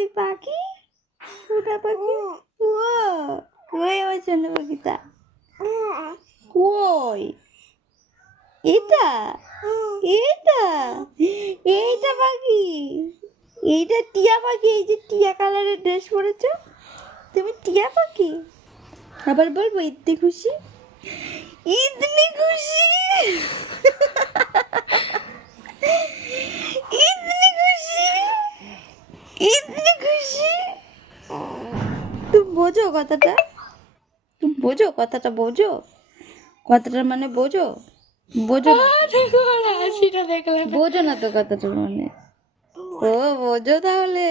কই পাখি? সোনা পাখি? ও কই আমার সোনা পাখিটা? কই? এটা এটা এইটা পাখি, এইটা টিয়া পাখি। এই যে টিয়া কালারের ড্রেস পরেছো তুমি, টিয়া পাখি। আবার বলবো ইতনি খুশি, ইতনি খুশি, ইতনি খুশি, ইতনি খুশি। তুমি বোঝো কথাটা? তুমি বোঝো কথাটা? বোঝো কথাটার মানে? বোঝো? বোঝো না? বোঝো না তো কথাটার মানে? ও বোঝো তাহলে।